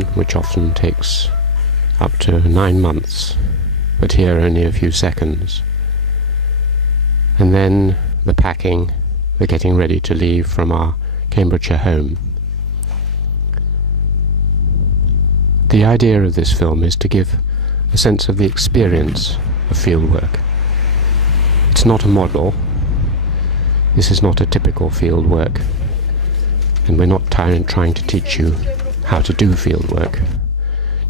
preparation, which often takes up to 9 months, but here only a few seconds. And then the packing, the getting ready to leave from our Cambridgeshire home. The idea of this film is to give a sense of the experience of fieldwork. It's not a model. This is not a typical fieldwork, and we're not trying to teach you how to do fieldwork,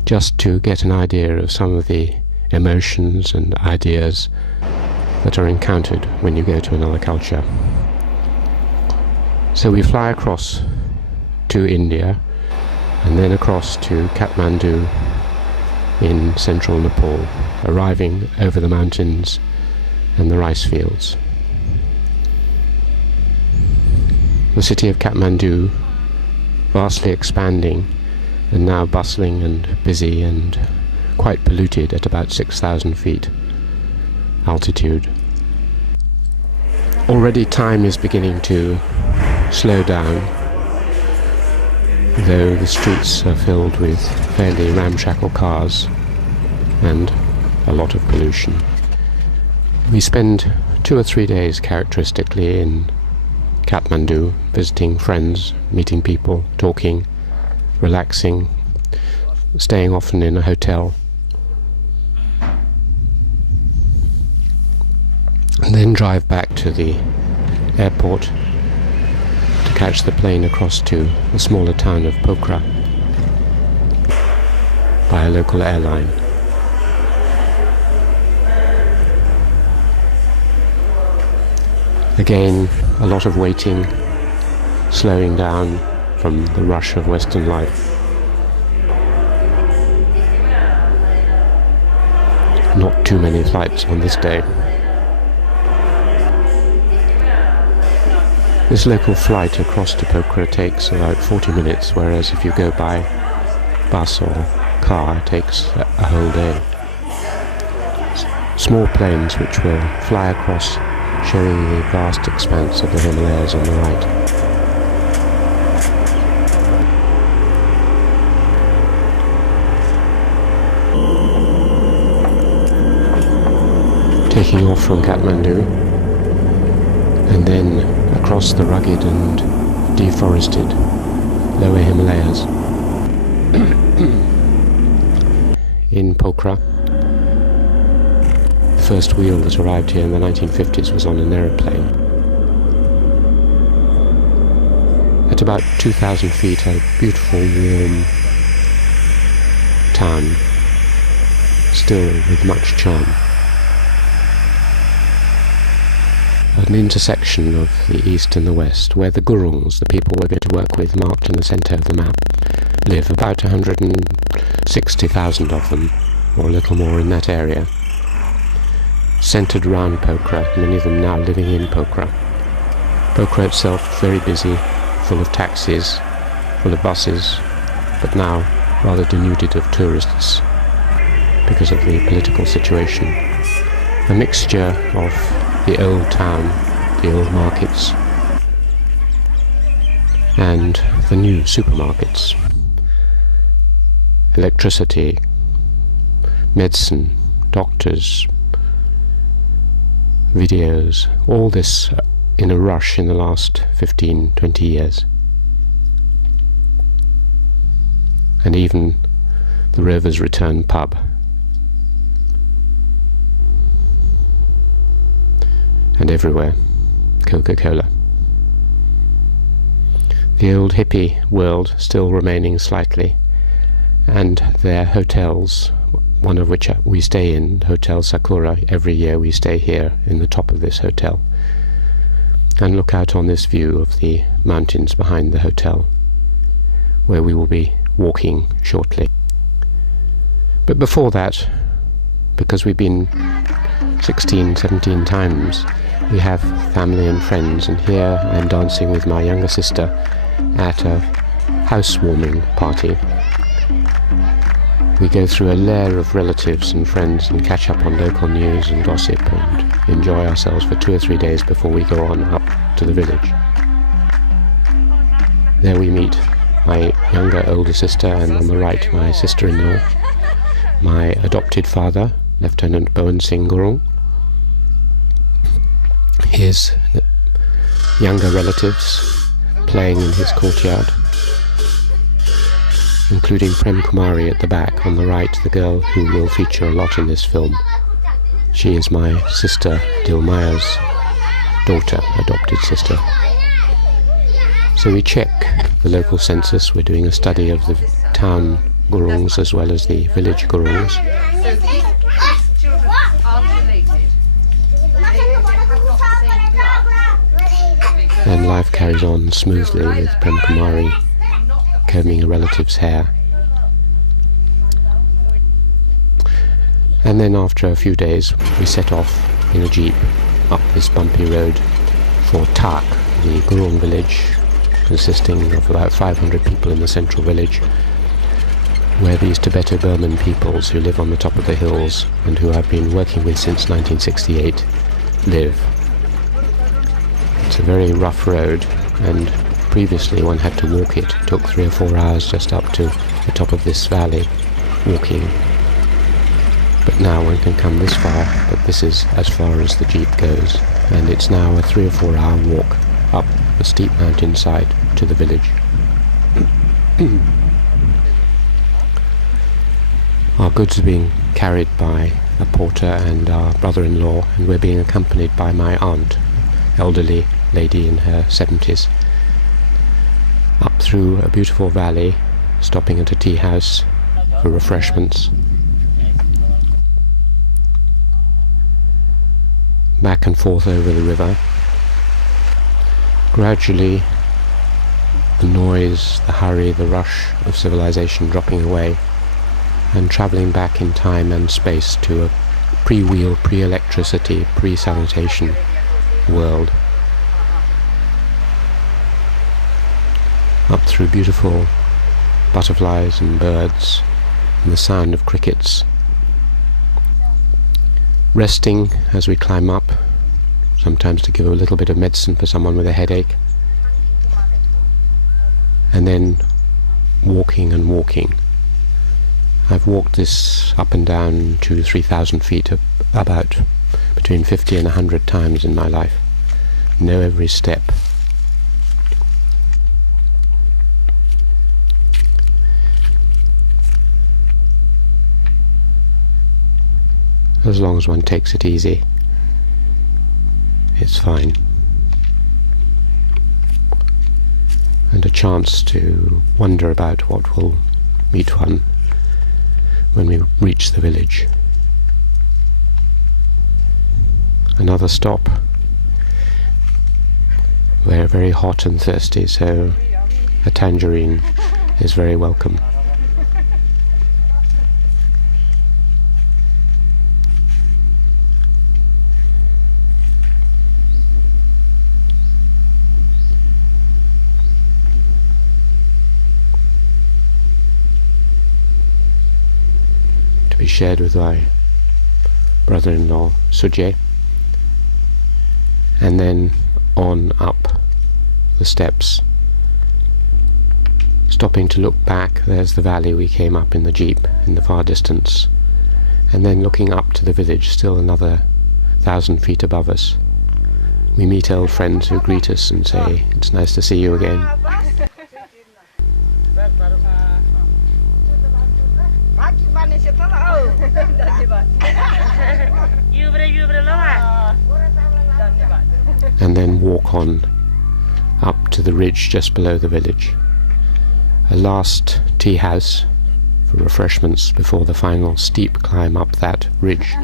just to get an idea of some of the emotions and ideas that are encountered when you go to another culture. So we fly across to India and then across to Kathmandu in central Nepal, arriving over the mountains and the rice fields. The city of Kathmandu, vastly expanding and now bustling and busy and quite polluted at about 6,000 feet altitude. Already time is beginning to slow down, though the streets are filled with fairly ramshackle cars and a lot of pollution. We spend 2 or 3 days characteristically in Kathmandu, visiting friends, meeting people, talking, relaxing, staying often in a hotel, and then drive back to the airport to catch the plane across to the smaller town of Pokhara by a local airline. Again, a lot of waiting, slowing down from the rush of Western life. Not too many flights on this day. This local flight across to Pokhara takes about 40 minutes, whereas if you go by bus or car, it takes a whole day. Small planes which will fly across, showing the vast expanse of the Himalayas on the right. Taking off from Kathmandu and then across the rugged and deforested lower Himalayas in Pokhara. The first wheel that arrived here in the 1950s was on an aeroplane. At about 2,000 feet, a beautiful warm town, still with much charm. An intersection of the east and the west, where the Gurungs, the people we're going to work with, marked in the centre of the map, live. About 160,000 of them, or a little more in that area, centred around Pokhara, many of them now living in Pokhara. Pokhara itself very busy, full of taxis, full of buses, but now rather denuded of tourists because of the political situation. A mixture of the old town, the old markets, and the new supermarkets. Electricity, medicine, doctors, videos, all this in a rush in the last 15-20 years. And even the Rover's Return pub. And everywhere, Coca-Cola. The old hippie world still remaining slightly, and their hotels, one of which we stay in, Hotel Sakura. Every year we stay here in the top of this hotel and look out on this view of the mountains behind the hotel, where we will be walking shortly. But before that, because we've been 16, 17 times, we have family and friends, and here I'm dancing with my younger sister at a housewarming party. We go through a layer of relatives and friends and catch up on local news and gossip and enjoy ourselves for 2 or 3 days before we go on up to the village. There we meet my younger older sister, and on the right my sister-in-law, my adopted father, Lieutenant Bowen Singh Gurung, his younger relatives playing in his courtyard, including Prem Kumari at the back. On the right, the girl who will feature a lot in this film. She is my sister Dilmaya's daughter, adopted sister. So we check the local census. We're doing a study of the town Gurungs as well as the village Gurungs. So these children aren't related. And life carries on smoothly with Prem Kumari combing a relative's hair. And then after a few days we set off in a jeep up this bumpy road for Tak, the Gurung village, consisting of about 500 people in the central village, where these Tibeto-Burman peoples who live on the top of the hills and who I've been working with since 1968 live. It's a very rough road, and previously one had to walk it. It took 3 or 4 hours just up to the top of this valley walking. But now one can come this far, but this is as far as the jeep goes, and it's now a 3 or 4 hour walk up a steep mountainside to the village. Our goods are being carried by a porter and our brother-in-law, and we're being accompanied by my aunt, elderly lady in her 70s, up through a beautiful valley, stopping at a tea house for refreshments, back and forth over the river. Gradually the noise, the hurry, the rush of civilization dropping away, and travelling back in time and space to a pre-wheel, pre-electricity, pre-sanitation world. Up through beautiful butterflies and birds and the sound of crickets. Resting as we climb up, sometimes to give a little bit of medicine for someone with a headache, and then walking and walking. I've walked this up and down 2,000 to 3,000 feet about between 50 and 100 times in my life. Know every step. As long as one takes it easy, it's fine. And a chance to wonder about what will meet one when we reach the village. Another stop. We're very hot and thirsty, so a tangerine is very welcome. To be shared with my brother-in-law Sujay, and then on up the steps, stopping to look back. There's the valley we came up in the jeep in the far distance, and then looking up to the village, still another 1,000 feet above us. We meet old friends who greet us and say, "It's nice to see you again." And then walk on up to the ridge just below the village. A last tea house for refreshments before the final steep climb up that ridge.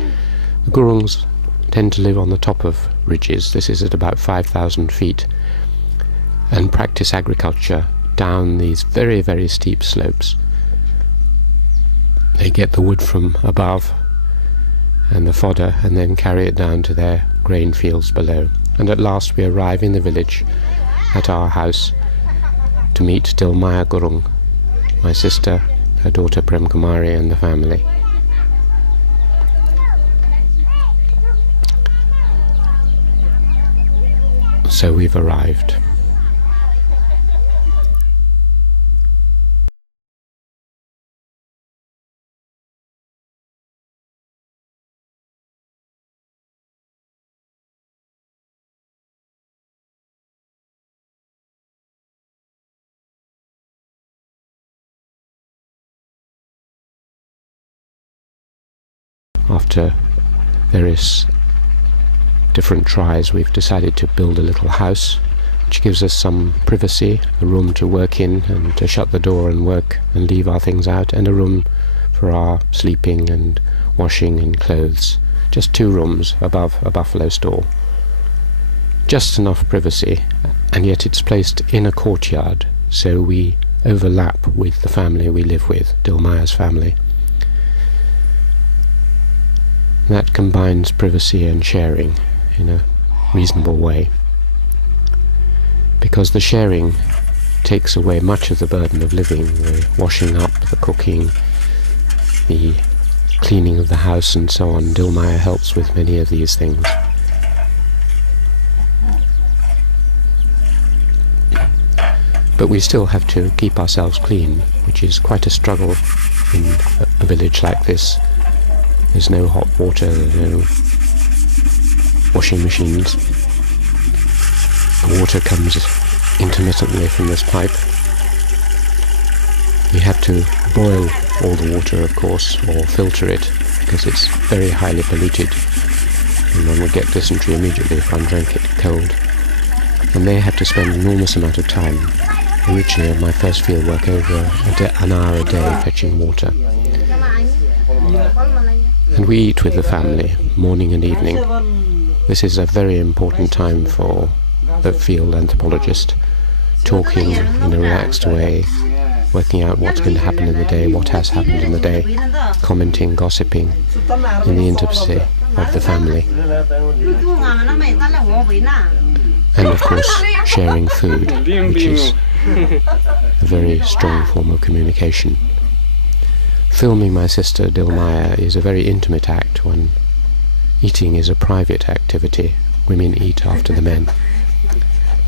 The Gurungs tend to live on the top of ridges. This is at about 5,000 feet, and practice agriculture down these very, very steep slopes. They get the wood from above and the fodder and then carry it down to their grain fields below. And at last we arrive in the village at our house to meet Dilmaya Gurung, my sister, her daughter Prem Kumari, and the family. So we've arrived. after various different tries, we've decided to build a little house which gives us some privacy, a room to work in and to shut the door and work and leave our things out, and a room for our sleeping and washing and clothes. Just 2 rooms above a buffalo stall. Just enough privacy, and yet it's placed in a courtyard, so we overlap with the family we live with, Dilmaya's family. That combines privacy and sharing in a reasonable way, because the sharing takes away much of the burden of living, the washing up, the cooking, the cleaning of the house and so on. Dilmaya helps with many of these things. But we still have to keep ourselves clean, which is quite a struggle in a village like this. There's no hot water, there's no washing machines. The water comes intermittently from this pipe. You have to boil all the water, of course, or filter it, because it's very highly polluted, and one would get dysentery immediately if one drank it cold. And they had to spend an enormous amount of time, originally on my first field work, over an hour a day fetching water. And we eat with the family, morning and evening. This is a very important time for the field anthropologist, talking in a relaxed way, working out what's going to happen in the day, what has happened in the day, commenting, gossiping in the intimacy of the family. And of course, sharing food, which is a very strong form of communication. Filming my sister Dilmaya is a very intimate act. When eating is a private activity, women eat after the men,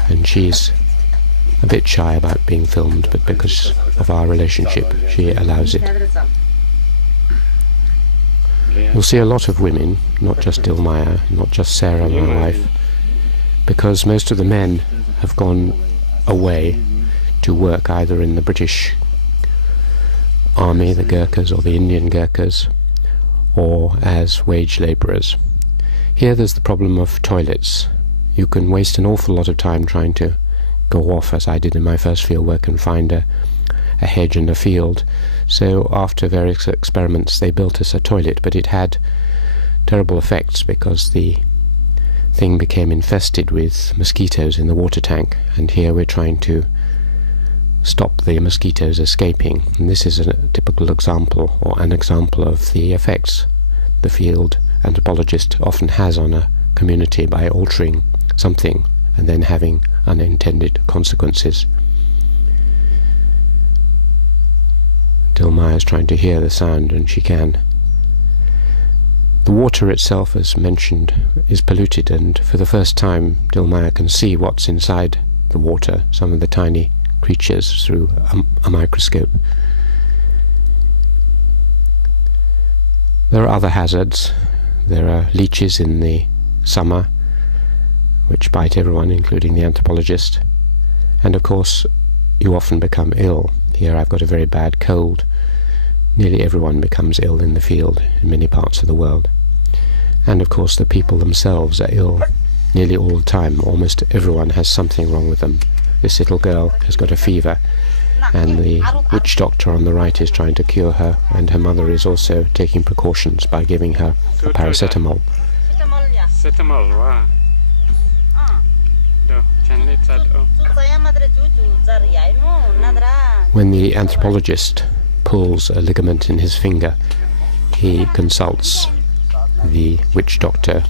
and she's a bit shy about being filmed, but because of our relationship she allows it. You'll see a lot of women, not just Dilmaya, not just Sarah, my wife, because most of the men have gone away to work either in the British Army, the Gurkhas, or the Indian Gurkhas, or as wage labourers. Here there's the problem of toilets. You can waste an awful lot of time trying to go off, as I did in my first field work, and find a hedge and a field. So after various experiments they built us a toilet, but it had terrible effects because the thing became infested with mosquitoes in the water tank, and here we're trying to stop the mosquitoes escaping. And this is a typical example, or an example, of the effects the field anthropologist often has on a community by altering something and then having unintended consequences. Dilmaya is trying to hear the sound, and she can. The water itself, as mentioned, is polluted, and for the first time Dilmaya can see what's inside the water, some of the tiny creatures, through a microscope. There are other hazards. There are leeches in the summer which bite everyone, including the anthropologist, and of course you often become ill. Here I've got a very bad cold. Nearly everyone becomes ill in the field in many parts of the world, and of course the people themselves are ill nearly all the time. Almost everyone has something wrong with them. This little girl has got a fever, and the witch doctor on the right is trying to cure her, and her mother is also taking precautions by giving her a paracetamol. When the anthropologist pulls a ligament in his finger, he consults the witch doctor,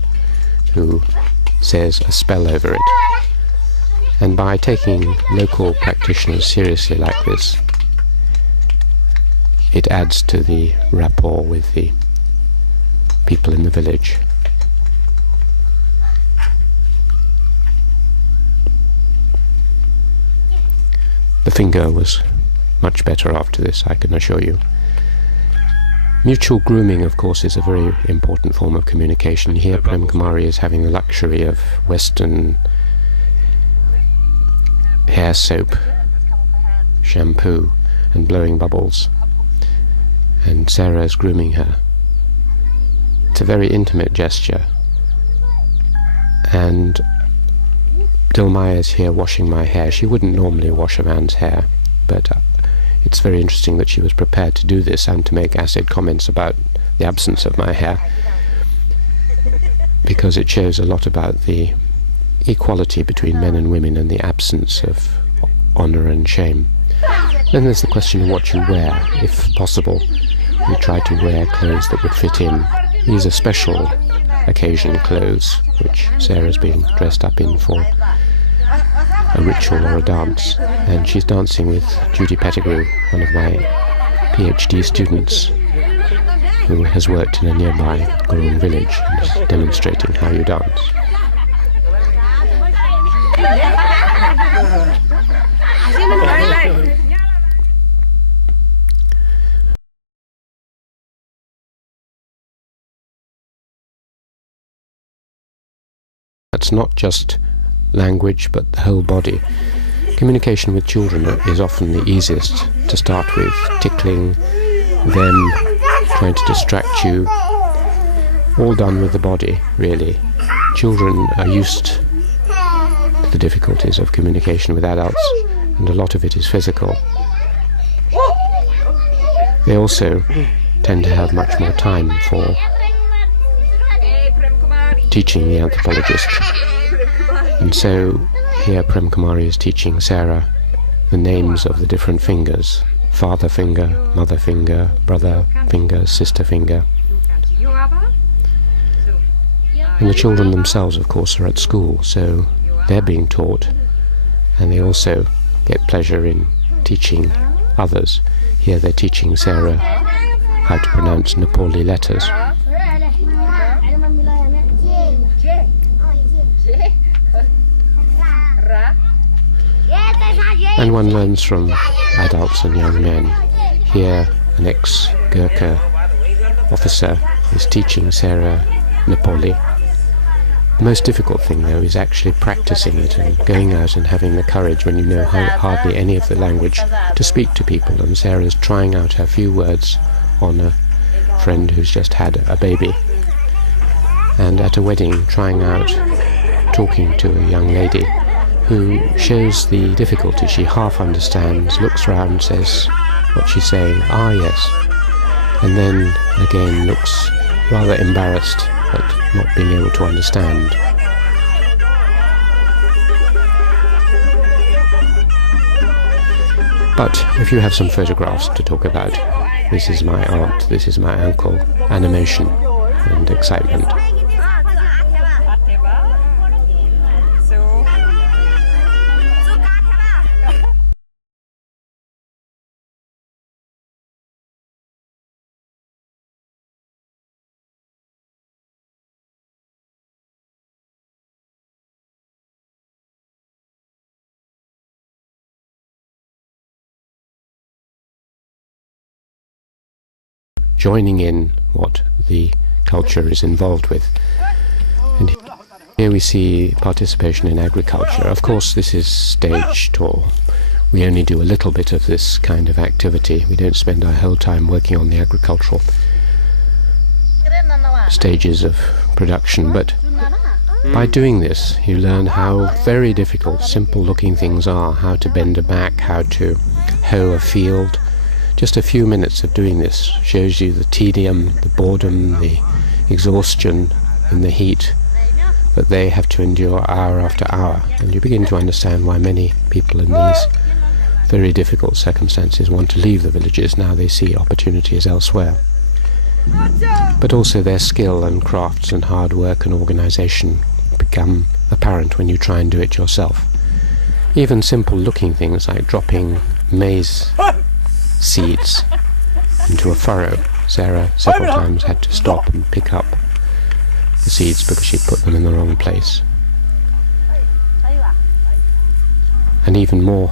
who says a spell over it. And by taking local practitioners seriously like this, it adds to the rapport with the people in the village. The finger was much better after this, I can assure you. Mutual grooming, of course, is a very important form of communication. Here Prem Kumari is having the luxury of Western hair soap, shampoo, and blowing bubbles, and Sarah is grooming her. It's a very intimate gesture. And Dilmaya's here washing my hair. She wouldn't normally wash a man's hair, but it's very interesting that she was prepared to do this and to make acid comments about the absence of my hair, because it shows a lot about the equality between men and women and the absence of honour and shame. Then there's the question of what you wear. If possible, we try to wear clothes that would fit in. These are special occasion clothes, which Sarah's being dressed up in for a ritual or a dance, and she's dancing with Judy Pettigrew, one of my PhD students, who has worked in a nearby Gurung village and is demonstrating how you dance. That's not just language, but the whole body. Communication with children is often the easiest to start with, tickling them, trying to distract you, all done with the body, really. Children are used to the difficulties of communication with adults, and a lot of it is physical. They also tend to have much more time for teaching the anthropologist. And so here Prem Kumari is teaching Sarah the names of the different fingers: father finger, mother finger, brother finger, sister finger. And the children themselves, of course, are at school, so they're being taught, and they also get pleasure in teaching others. Here they're teaching Sarah how to pronounce Nepali letters. And one learns from adults and young men. Here an ex-Gurkha officer is teaching Sarah Nepali. The most difficult thing, though, is actually practicing it and going out and having the courage, when you know hardly any of the language, to speak to people. And Sarah's trying out her few words on a friend who's just had a baby. And at a wedding, trying out talking to a young lady who shows the difficulty. She half understands, looks round, says what she's saying, "Ah, yes," and then again looks rather embarrassed at not being able to understand. But if you have some photographs to talk about, this is my aunt, this is my uncle, animation and excitement. Joining in what the culture is involved with. And here we see participation in agriculture. Of course, this is staged, or we only do a little bit of this kind of activity. We don't spend our whole time working on the agricultural stages of production, but by doing this you learn how very difficult simple looking things are, how to bend a back, how to hoe a field. Just a few minutes of doing this shows you the tedium, the boredom, the exhaustion and the heat that they have to endure hour after hour, and you begin to understand why many people in these very difficult circumstances want to leave the villages. Now they see opportunities elsewhere. But also their skill and crafts and hard work and organisation become apparent when you try and do it yourself. Even simple looking things like dropping maize seeds into a furrow. Sarah several times had to stop and pick up the seeds because she'd put them in the wrong place. And even more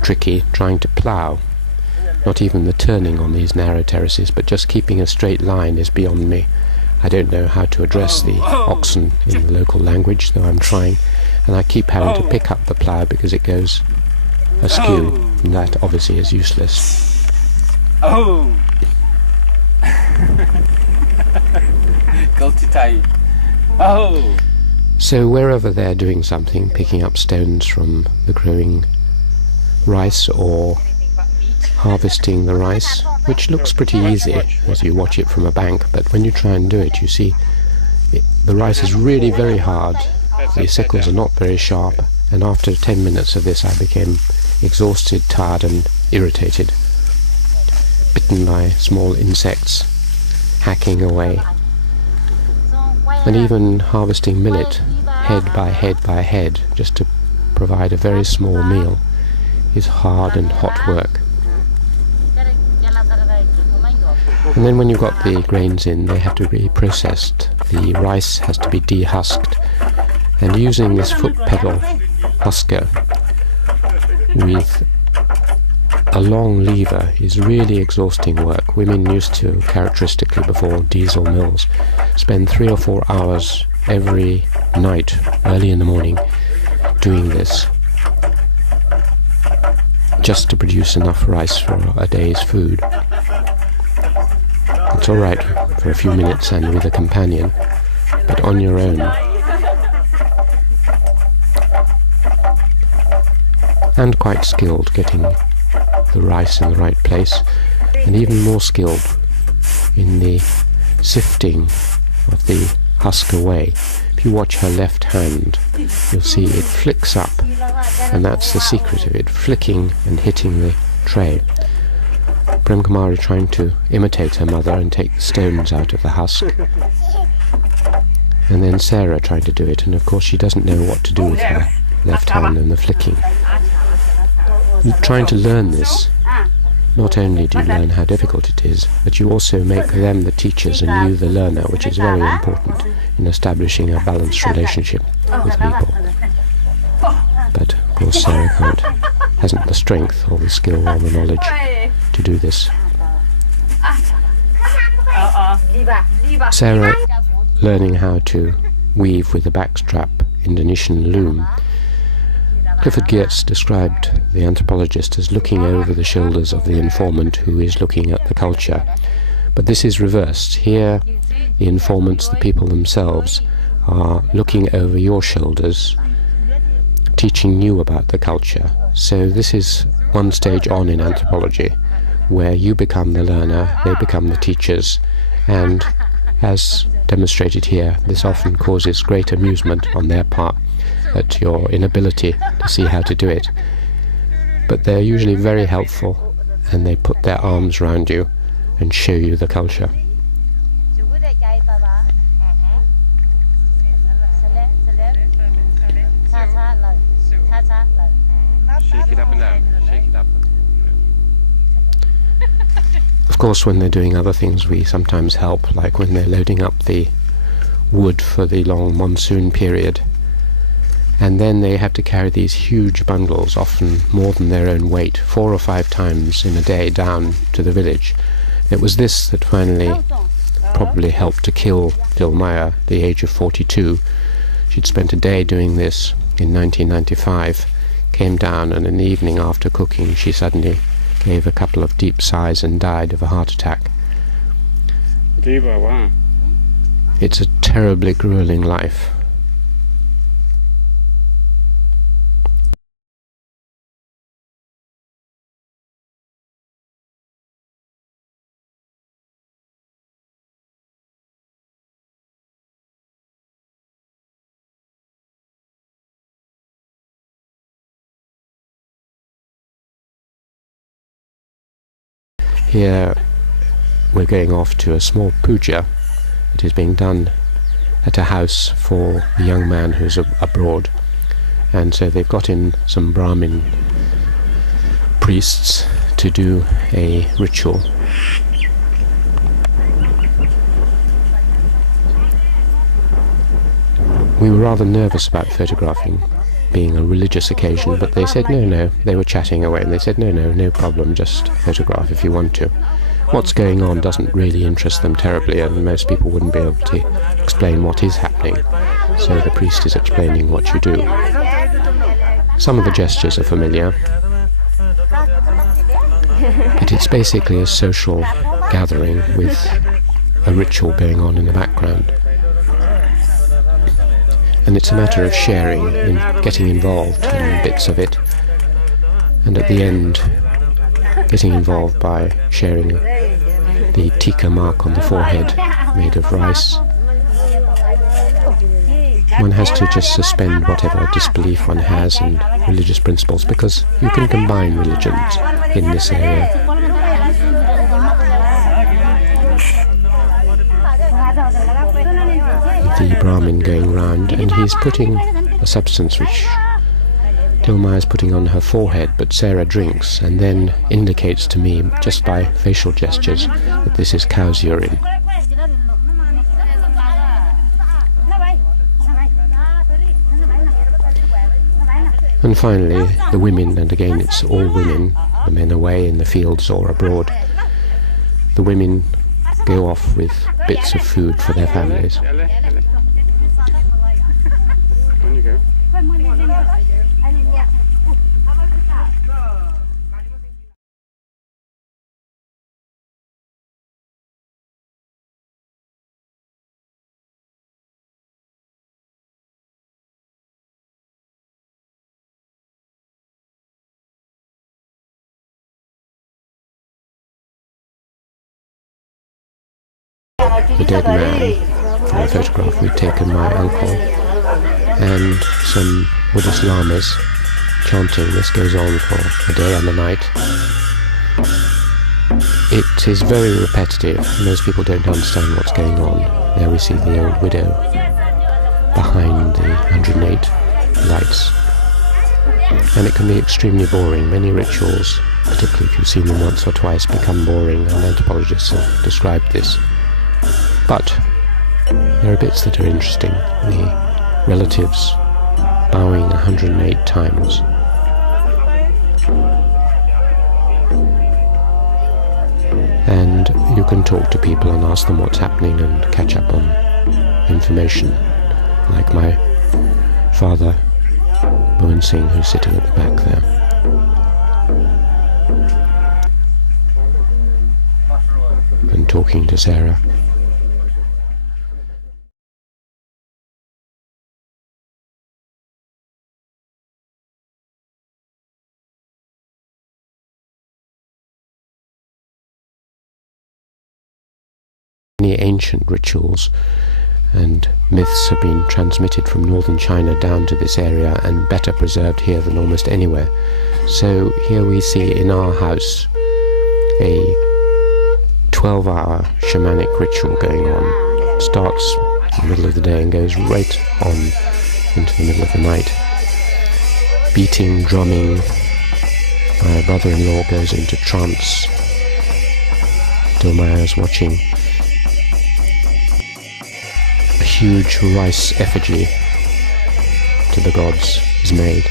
tricky, trying to plough. Not even the turning on these narrow terraces, but just keeping a straight line is beyond me. I don't know how to address the oxen in the local language, though I'm trying, and I keep having to pick up the plough because it goes askew, and that obviously is useless. Oh! Go to Thai. Oh! So wherever they're doing something, picking up stones from the growing rice or harvesting the rice, which looks pretty easy as you watch it from a bank, but when you try and do it, you see the rice is really very hard, the sickles are not very sharp, and after 10 minutes of this I became exhausted, tired and irritated, bitten by small insects, hacking away. And even harvesting millet, head by head by head, just to provide a very small meal, is hard and hot work. And then when you've got the grains in, they have to be processed. The rice has to be dehusked. And using this foot pedal husker with a long lever is really exhausting work. Women used to, characteristically before diesel mills, spend 3 or 4 hours every night, early in the morning, doing this, just to produce enough rice for a day's food. It's alright for a few minutes and with a companion, but on your own. And quite skilled getting the rice in the right place, and even more skilled in the sifting of the husk away. If you watch her left hand, you'll see it flicks up, and that's the secret of it, flicking and hitting the tray. Prem Kumari trying to imitate her mother and take the stones out of the husk, and then Sarah trying to do it, and of course she doesn't know what to do with her left hand and the flicking. Trying to learn this, not only do you learn how difficult it is, but you also make them the teachers and you the learner, which is very important in establishing a balanced relationship with people. But of course Sarah hasn't the strength or the skill or the knowledge to do this. Sarah learning how to weave with a backstrap Indonesian loom. Clifford Geertz described the anthropologist as looking over the shoulders of the informant who is looking at the culture. But this is reversed. Here, the informants, the people themselves, are looking over your shoulders, teaching you about the culture. So this is one stage on in anthropology, where you become the learner, they become the teachers, and as demonstrated here, this often causes great amusement on their part at your inability to see how to do it. But they're usually very helpful, and they put their arms around you and show you the culture. Shake it up and down. Shake it up. Of course, when they're doing other things, we sometimes help, like when they're loading up the wood for the long monsoon period. And then they have to carry these huge bundles, often more than their own weight, 4 or 5 times in a day down to the village. It was this that finally probably helped to kill Dilmaya at the age of 42. She'd spent a day doing this in 1995, came down, and in the evening after cooking she suddenly gave a couple of deep sighs and died of a heart attack. It's a terribly grueling life. Here we're going off to a small puja that is being done at a house for a young man who's abroad, and so they've got in some Brahmin priests to do a ritual. We were rather nervous about photographing, being a religious occasion, but they said no, they were chatting away, and they said no problem, just photograph if you want to. What's going on doesn't really interest them terribly, and most people wouldn't be able to explain what is happening, so the priest is explaining what you do. Some of the gestures are familiar, but it's basically a social gathering with a ritual going on in the background. and it's a matter of sharing, in getting involved in bits of it, and at the end getting involved by sharing the tika mark on the forehead made of rice. One has to just suspend whatever disbelief one has and religious principles, because you can combine religions in this area. The Brahmin going round, and he's putting a substance which Dilma is putting on her forehead, but Sarah drinks and then indicates to me, just by facial gestures, that this is cow's urine. And finally, the women, and again it's all women, the men away in the fields or abroad, the women go off with bits of food for their families. On you go. The dead man, from a photograph we'd taken my uncle, and some Buddhist lamas chanting. This goes on for a day and a night. It is very repetitive. Most people don't understand what's going on. There we see the old widow behind the 108 lights. And it can be extremely boring. Many rituals, particularly if you've seen them once or twice, become boring, and anthropologists have described this. But there are bits that are interesting. The relatives bowing 108 times. And you can talk to people and ask them what's happening and catch up on information, like my father, Bowen Singh, who's sitting at the back there. And talking to Sarah. Many ancient rituals and myths have been transmitted from northern China down to this area, and better preserved here than almost anywhere. So here we see in our house a 12-hour shamanic ritual going on. It starts in the middle of the day and goes right on into the middle of the night. Beating, drumming. My brother-in-law goes into trance. Dilma is watching. A huge rice effigy to the gods is made.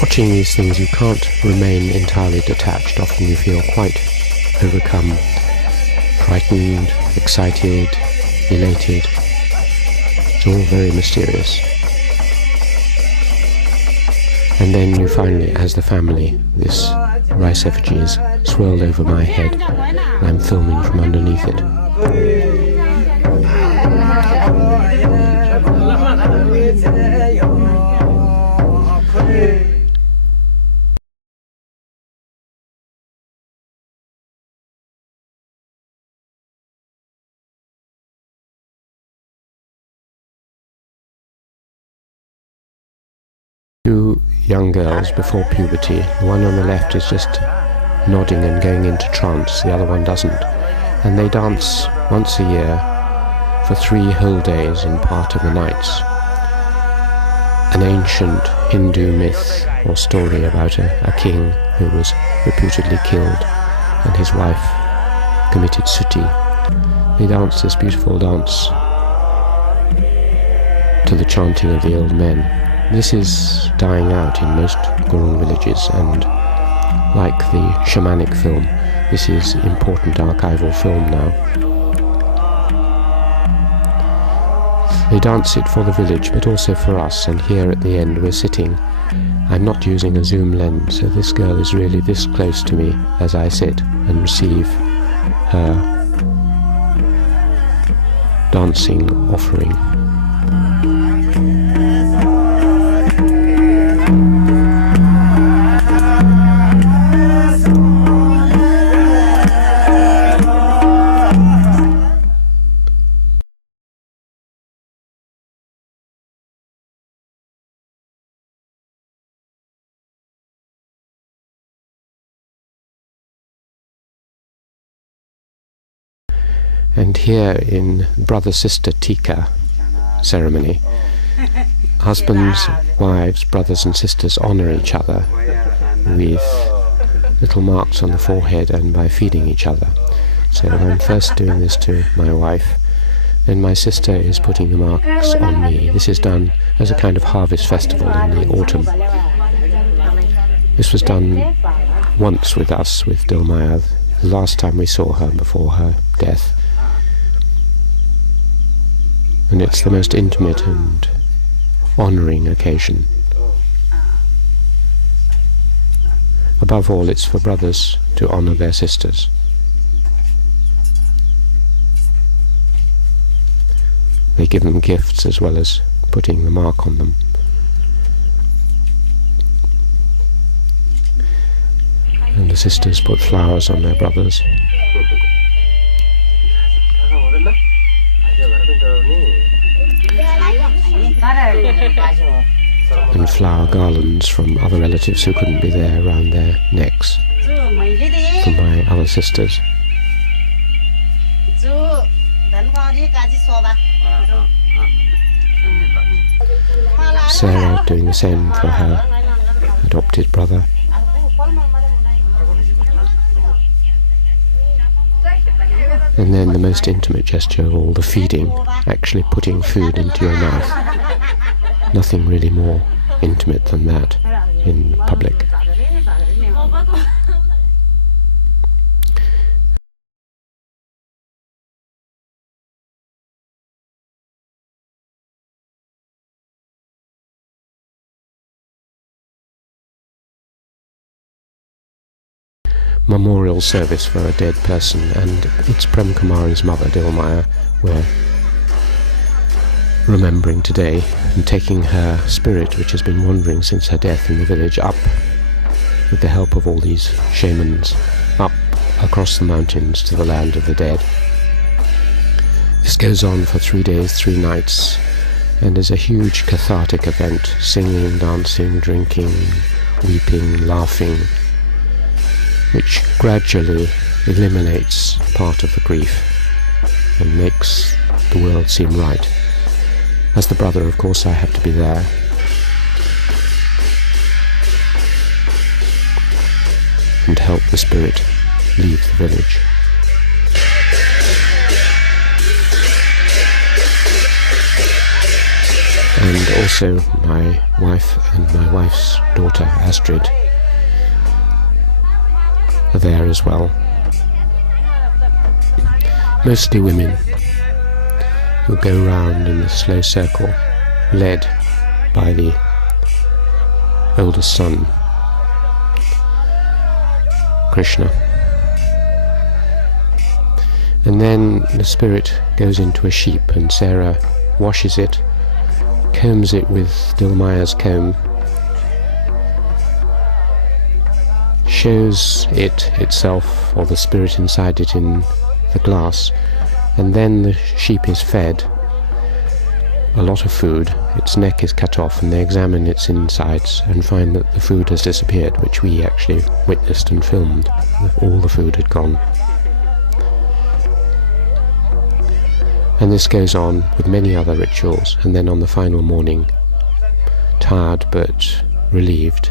Watching these things, you can't remain entirely detached. Often you feel quite overcome, frightened, excited, elated. It's all very mysterious. And then you finally, as the family, this rice effigy is swirled over my head, and I'm filming from underneath it. Two young girls before puberty. The one on the left is just nodding and going into trance, the other one doesn't. And they dance once a year for 3 whole days and part of the nights. An ancient Hindu myth or story about a king who was reputedly killed and his wife committed suti. They dance this beautiful dance to the chanting of the old men. This is dying out in most Gurung villages, and like the shamanic film, this is important archival film now. They dance it for the village, but also for us, and here at the end we're sitting. I'm not using a zoom lens, so this girl is really this close to me as I sit and receive her dancing offering. And here in brother-sister Tika ceremony, husbands, wives, brothers and sisters honor each other with little marks on the forehead and by feeding each other. So I'm first doing this to my wife, then my sister is putting the marks on me. This is done as a kind of harvest festival in the autumn. This was done once with us, with Dilmaya, the last time we saw her before her death. And it's the most intimate and honouring occasion. Above all, it's for brothers to honour their sisters. They give them gifts as well as putting the mark on them. And the sisters put flowers on their brothers. And flower garlands from other relatives who couldn't be there around their necks, from my other sisters. Sarah doing the same for her adopted brother. And then the most intimate gesture of all, the feeding, actually putting food into your mouth. Nothing really more intimate than that in public. Memorial service for a dead person, and it's Prem Kumari's mother, Dilmaya, we're remembering today, and taking her spirit, which has been wandering since her death in the village, up with the help of all these shamans, up across the mountains to the land of the dead. This goes on for 3 days, 3 nights, and is a huge cathartic event, singing, dancing, drinking, weeping, laughing, which gradually eliminates part of the grief and makes the world seem right. As the brother, of course, I have to be there. And help the spirit leave the village. And also my wife and my wife's daughter, Astrid, are there as well. Mostly women who go round in a slow circle, led by the oldest son, Krishna. And then the spirit goes into a sheep, and Sarah washes it, combs it with Dilmaya's comb, shows it itself, or the spirit inside it, in the glass, and then the sheep is fed a lot of food, its neck is cut off, and they examine its insides and find that the food has disappeared, which we actually witnessed and filmed. All the food had gone. And this goes on with many other rituals, and then on the final morning, tired but relieved,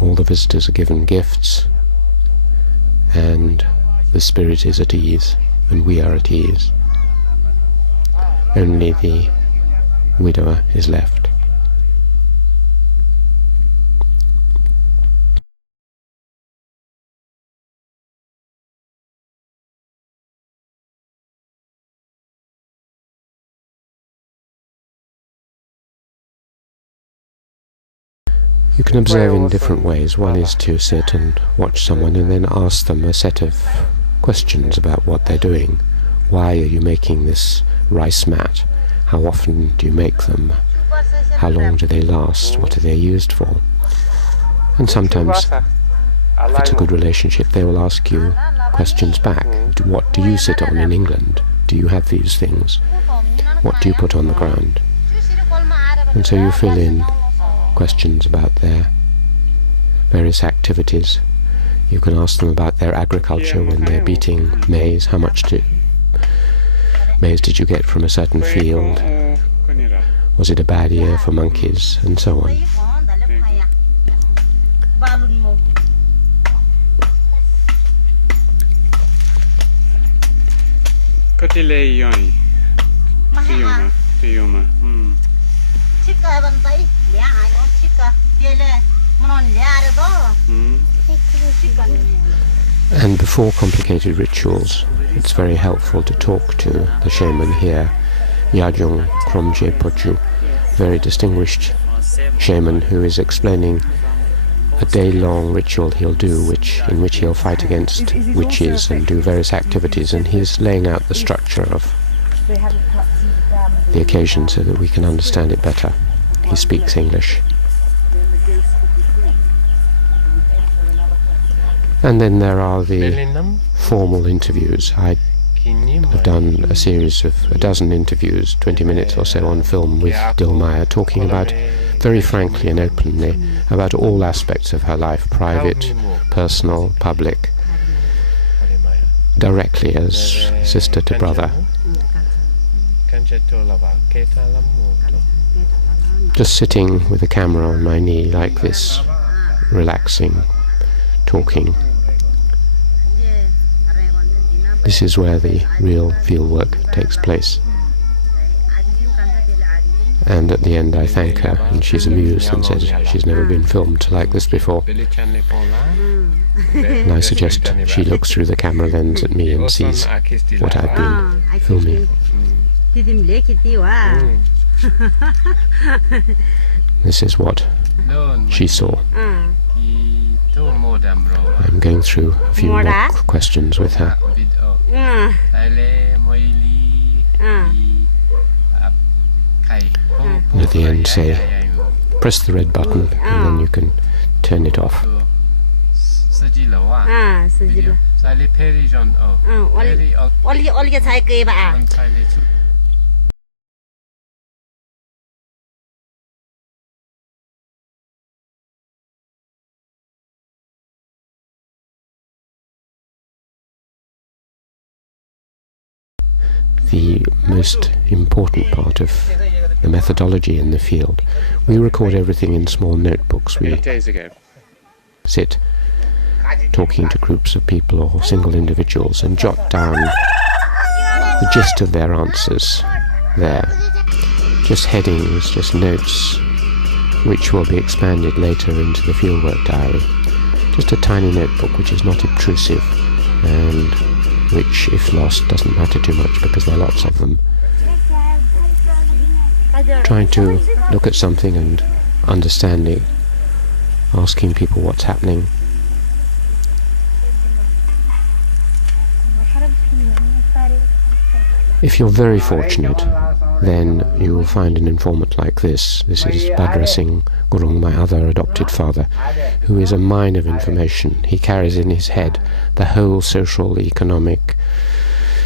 all the visitors are given gifts, and the spirit is at ease, and we are at ease. Only the widower is left. You can observe in different ways. One is to sit and watch someone and then ask them a set of questions about what they're doing. Why are you making this rice mat? How often do you make them? How long do they last? What are they used for? And sometimes, if it's a good relationship, they will ask you questions back. What do you sit on in England? Do you have these things? What do you put on the ground? And so you fill in questions about their various activities. You can ask them about their agriculture when they're beating maize. How much maize did you get from a certain field? Was it a bad year for monkeys? And so on. And before complicated rituals, it's very helpful to talk to the shaman here, Yajong Kromje Pochu, very distinguished shaman who is explaining a day-long ritual he'll do in which he'll fight against witches and do various activities, and he's laying out the structure of the occasion so that we can understand it better. He speaks English. And then there are the formal interviews. I have done a series of a dozen interviews, 20 minutes or so on film with Dilmaya, talking about, very frankly and openly, about all aspects of her life, private, personal, public, directly as sister to brother. Just sitting with a camera on my knee like this, relaxing, talking. This is where the real field work takes place. And at the end I thank her, and she's amused and says she's never been filmed like this before. And I suggest she looks through the camera lens at me and sees what I've been filming. This is what she saw. I'm going through a few more questions with her. And at the end say, press the red button and then you can turn it off. The most important part of the methodology in the field. We record everything in small notebooks. We sit talking to groups of people or single individuals and jot down the gist of their answers there. Just headings, just notes, which will be expanded later into the fieldwork diary. Just a tiny notebook which is not obtrusive and which, if lost, doesn't matter too much because there are lots of them. Trying to look at something and understanding, asking people what's happening. If you're very fortunate, then you will find an informant like this. This is Badra Singh Gurung, my other adopted father, who is a mine of information. He carries in his head the whole social, economic,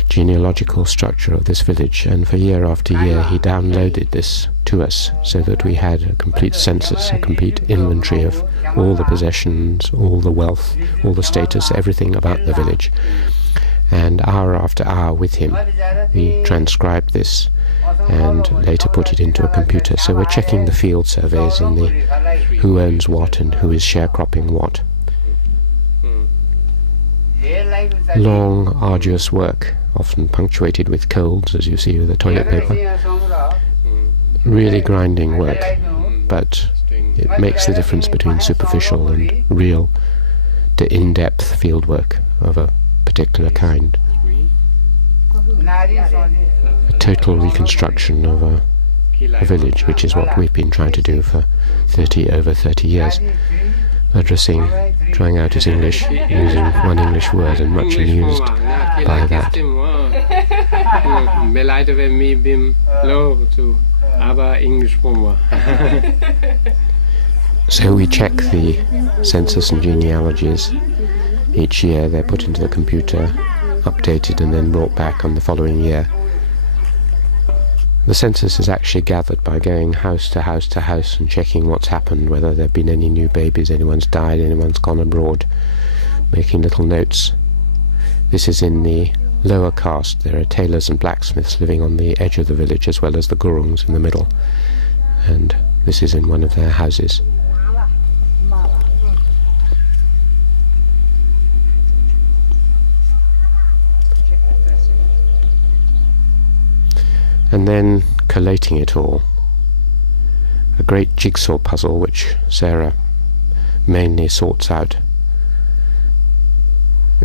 genealogical structure of this village, and for year after year he downloaded this to us so that we had a complete census, a complete inventory of all the possessions, all the wealth, all the status, everything about the village. And hour after hour with him we transcribed this and later put it into a computer. So we're checking the field surveys and the who owns what and who is sharecropping what. Long, arduous work, often punctuated with colds, as you see with the toilet paper. Really grinding work, but it makes the difference between superficial and real to in-depth field work of a particular kind. A total reconstruction of a village, which is what we've been trying to do for over 30 years. Badra Singh trying out his English, using one English word and much amused by that. So we check the census and genealogies. Each year they're put into the computer, updated and then brought back on the following year. The census is actually gathered by going house to house to house and checking what's happened, whether there have been any new babies, anyone's died, anyone's gone abroad, making little notes. This is in the lower caste. There are tailors and blacksmiths living on the edge of the village, as well as the gurungs in the middle. And this is in one of their houses. And then collating it all. A great jigsaw puzzle which Sarah mainly sorts out,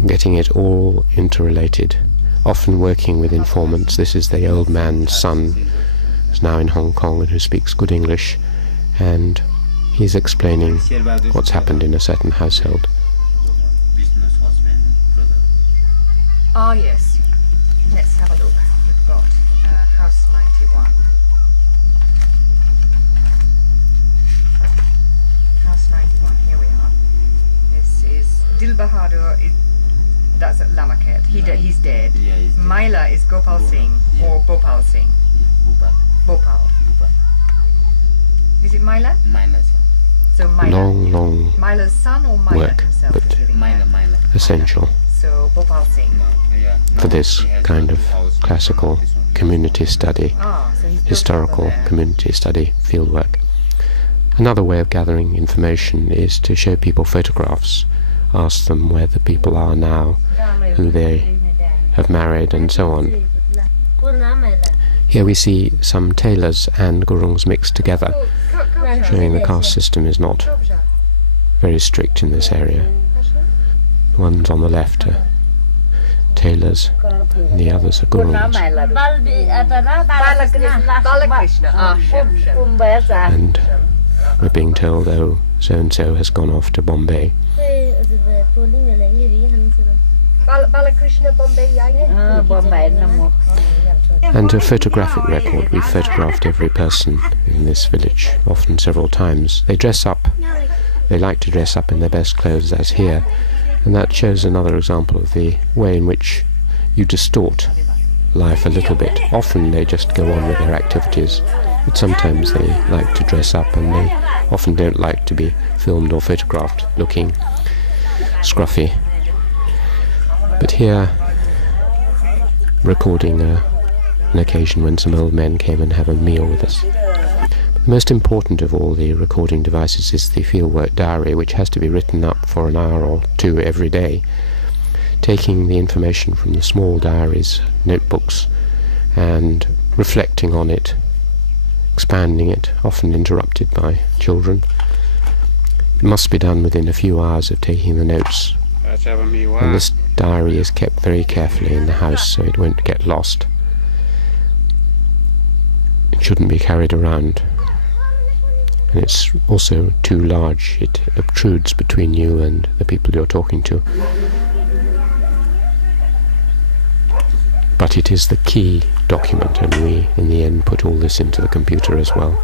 getting it all interrelated, often working with informants. This is the old man's son, who's now in Hong Kong and who speaks good English, and he's explaining what's happened in a certain household. Ah, yes. Let's have a look. We've got House 91. House 91, here we are. This is Dil Bahadur, that's at Lamaket. He's dead. Yeah, he's dead. Maila is Gopal Singh, Yeah. or Bhopal Singh. Bhopal. Is it Maila? Minus. So Maila. Long Maila's son or Maila work, himself but is living there? Minor. essential So Bhopal Singh. for this kind of classical community study, Ah, so he's built historical over there. community study fieldwork. Another way of gathering information is to show people photographs, ask them where the people are now, who they have married, and so on. Here we see some tailors and gurungs mixed together, showing the caste system is not very strict in this area. The ones on the left are tailors, and the others are gurungs. Balakrishna ashram. And we're being told, oh, so-and-so has gone off to Bombay. Balakrishna Bombay. And a photographic record. We've photographed every person in this village, often several times. They dress up. They like to dress up in their best clothes, as here. And that shows another example of the way in which you distort life a little bit. Often they just go on with their activities, but sometimes they like to dress up, and they often don't like to be filmed or photographed looking scruffy. But here, recording an occasion when some old men came and have a meal with us. The most important of all the recording devices is the fieldwork diary, which has to be written up for an hour or two every day, taking the information from the small diaries, notebooks, and reflecting on it, expanding it, often interrupted by children. It must be done within a few hours of taking the notes, and this diary is kept very carefully in the house so it won't get lost. It shouldn't be carried around, and it's also too large. It obtrudes between you and the people you're talking to. But it is the key document, and we in the end put all this into the computer as well.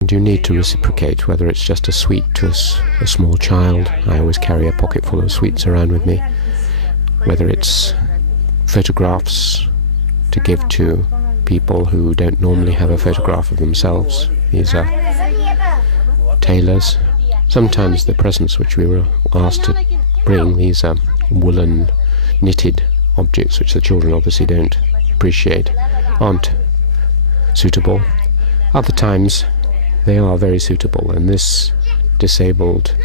And you need to reciprocate, whether it's just a sweet to a small child. I always carry a pocket full of sweets around with me. Whether it's photographs to give to people who don't normally have a photograph of themselves. These are tailors. Sometimes the presents which we were asked to bring, these are woolen knitted objects which the children obviously don't appreciate, aren't suitable. Other times they are very suitable, and this disabled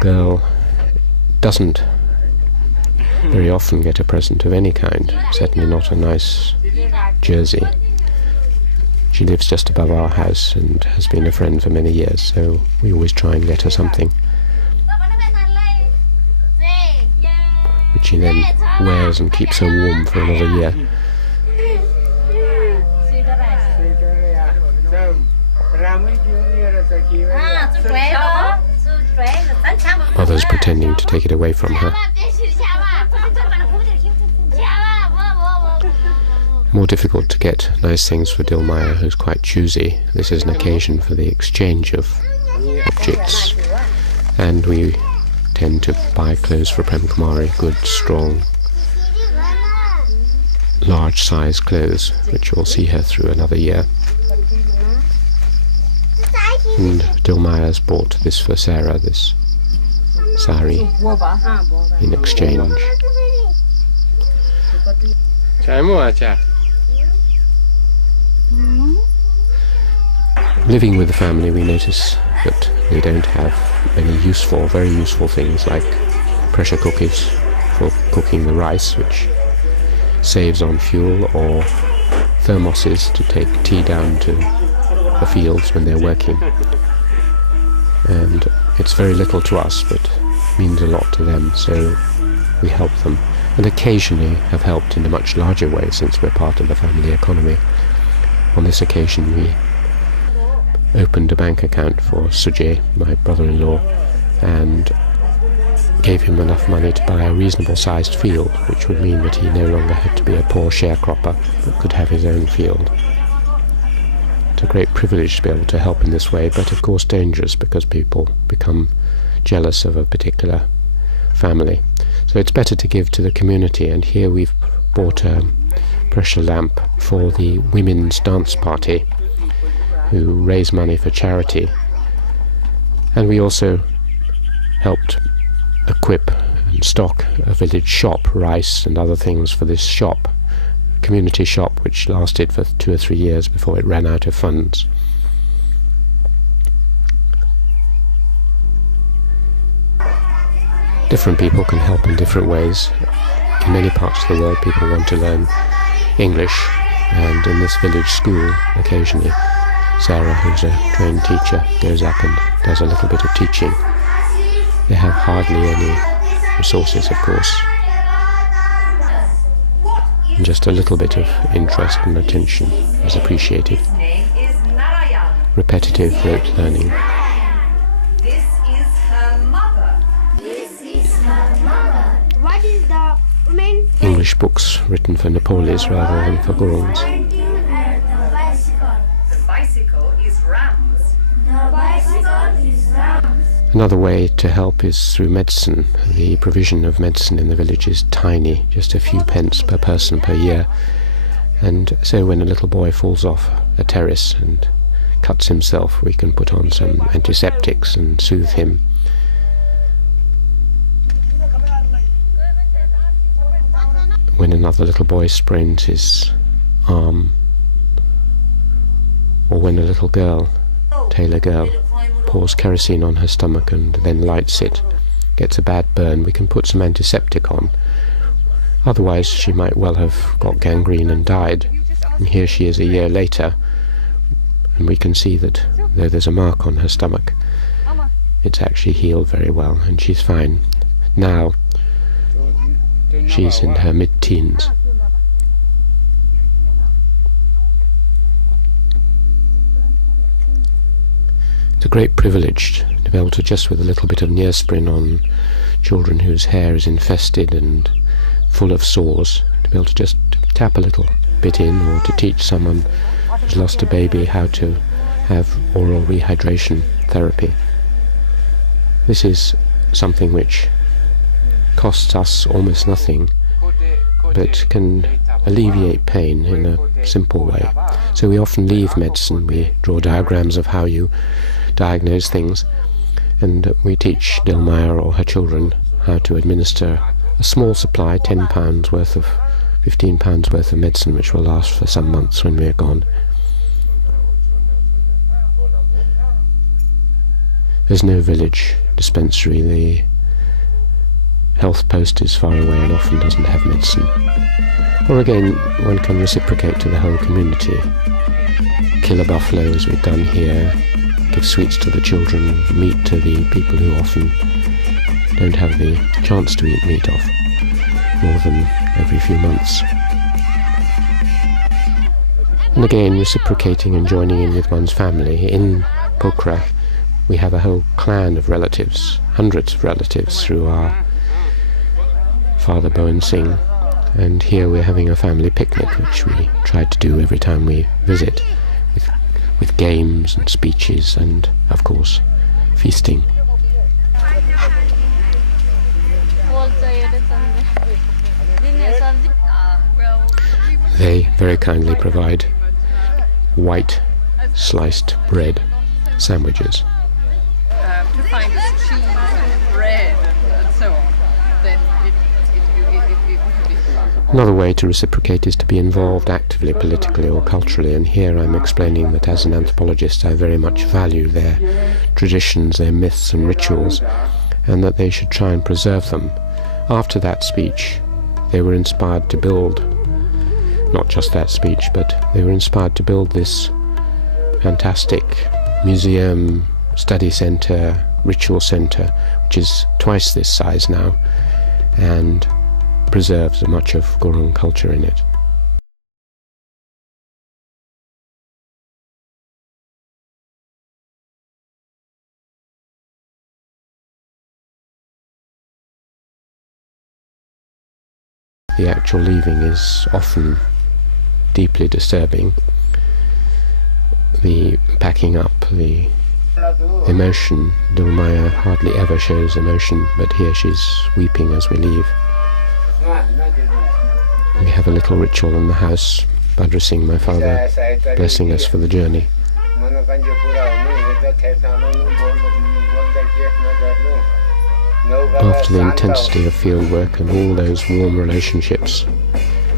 girl doesn't very often get a present of any kind, certainly not a nice jersey. She lives just above our house and has been a friend for many years, so we always try and get her something, which she then wears and keeps her warm for another year. Others pretending to take it away from her. More difficult to get nice things for Dilmaya, who's quite choosy. This is an occasion for the exchange of objects, and we tend to buy clothes for Prem Kumari, good, strong, large size clothes, which will see her through another year. And Dilmaya's bought this for Sarah, this sari, in exchange. Living with the family, we notice that they don't have any useful, very useful things like pressure cookers for cooking the rice, which saves on fuel, or thermoses to take tea down to the fields when they're working. And it's very little to us, but means a lot to them, so we help them, and occasionally have helped in a much larger way since we're part of the family economy. On this occasion we opened a bank account for Sujay, my brother-in-law, and gave him enough money to buy a reasonable sized field, which would mean that he no longer had to be a poor sharecropper but could have his own field. It's a great privilege to be able to help in this way, but of course dangerous because people become jealous of a particular family. So it's better to give to the community, and here we've bought a pressure lamp for the women's dance party who raise money for charity, and we also helped equip and stock a village shop, rice and other things for this shop, community shop, which lasted for 2 or 3 years before it ran out of funds. Different people can help in different ways. In many parts of the world people want to learn English, and in this village school occasionally Sarah, who's a trained teacher, goes up and does a little bit of teaching. They have hardly any resources, of course, and just a little bit of interest and attention is appreciated. Repetitive rote learning. This is her mother. This is her mother. What is the main English books written for Nepalis rather than for Gurungs. the bicycle? The bicycle is Ram's. The bicycle is Ram's. Another way to help is through medicine. The provision of medicine in the village is tiny, just a few pence per person per year, and so when a little boy falls off a terrace and cuts himself, we can put on some antiseptics and soothe him. When another little boy sprains his arm, or when a little girl, tailor girl, pours kerosene on her stomach and then lights it, gets a bad burn, we can put some antiseptic on. Otherwise she might well have got gangrene and died, and here she is a year later, and we can see that though there's a mark on her stomach, it's actually healed very well, and she's fine. Now she's in her mid-teens. It's a great privilege to be able to, just with a little bit of neosporin on children whose hair is infested and full of sores, to be able to just tap a little bit in, or to teach someone who's lost a baby how to have oral rehydration therapy. This is something which costs us almost nothing, but can alleviate pain in a simple way. So we often leave medicine, we draw diagrams of how you diagnose things, and we teach Dilmaya or her children how to administer a small supply, £10 worth of, £15 worth of medicine, which will last for some months when we are gone. There's no village dispensary. The health post is far away and often doesn't have medicine. Or again, one can reciprocate to the whole community. Kill a buffalo, as we've done here, give sweets to the children, meat to the people who often don't have the chance to eat meat off more than every few months. And again, reciprocating and joining in with one's family. In Pokhara we have a whole clan of relatives, hundreds of relatives through our father Bowen Singh, and here we're having a family picnic, which we try to do every time we visit, with games and speeches and, of course, feasting. They very kindly provide white sliced bread sandwiches. To find us cheese and bread and so on, then it would be fun. Another way to reciprocate is to be involved actively, politically or culturally, and here I'm explaining that as an anthropologist I very much value their traditions, their myths and rituals, and that they should try and preserve them. After that speech, they were inspired to build, not just that speech, but they were inspired to build this fantastic museum, study centre, ritual centre, which is twice this size now, and preserves much of Gurung culture in it. The actual leaving is often deeply disturbing. The packing up, the emotion. Dulmaya hardly ever shows emotion, but here she's weeping as we leave. We have a little ritual in the house, Badrasing, my father, blessing us for the journey. After the intensity of field work and all those warm relationships,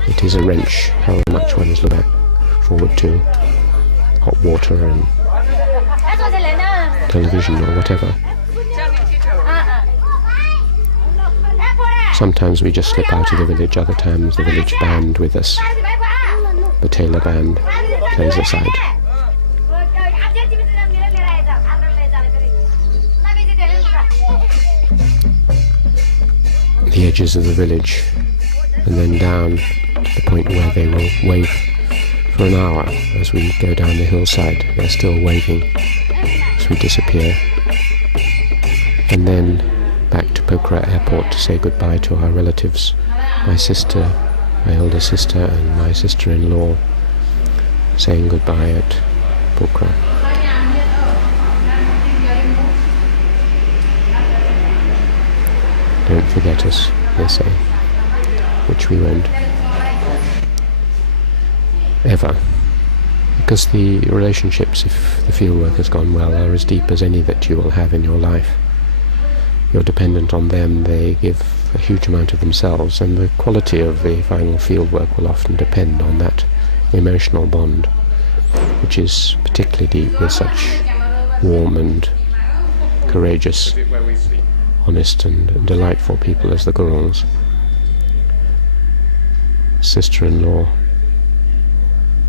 it is a wrench how much one is looking forward to. Hot water and television or whatever. Sometimes we just slip out of the village, other times the village band with us, the Taylor band, plays aside. The edges of the village, and then down to the point where they will wave for an hour as we go down the hillside. They're still waving as we disappear. And then back to Pokhara airport to say goodbye to our relatives, my sister, my older sister and my sister-in-law, saying goodbye at Pokhara. Don't forget us, they say, which we won't. Ever. Because the relationships, if the fieldwork has gone well, are as deep as any that you will have in your life. You're dependent on them, they give a huge amount of themselves, and the quality of the final fieldwork will often depend on that emotional bond, which is particularly deep with such warm and courageous, honest and delightful people as the Gurungs. Sister-in-law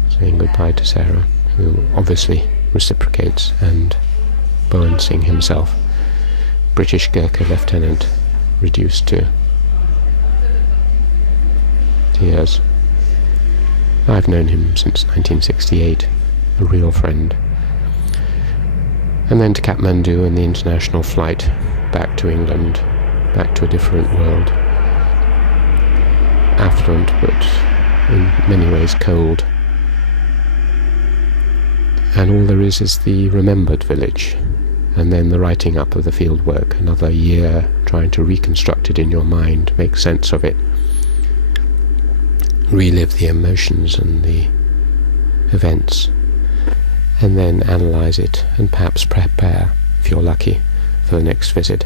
saying goodbye to Sarah, who obviously reciprocates, and Bowen Singh himself, British Gurkha lieutenant, reduced to tears. I've known him since 1968, a real friend. And then to Kathmandu and the international flight back to England, back to a different world. Affluent, but in many ways cold. And all there is the remembered village, and then the writing up of the field work, another year trying to reconstruct it in your mind, make sense of it, relive the emotions and the events, and then analyze it and perhaps prepare, if you're lucky, for the next visit.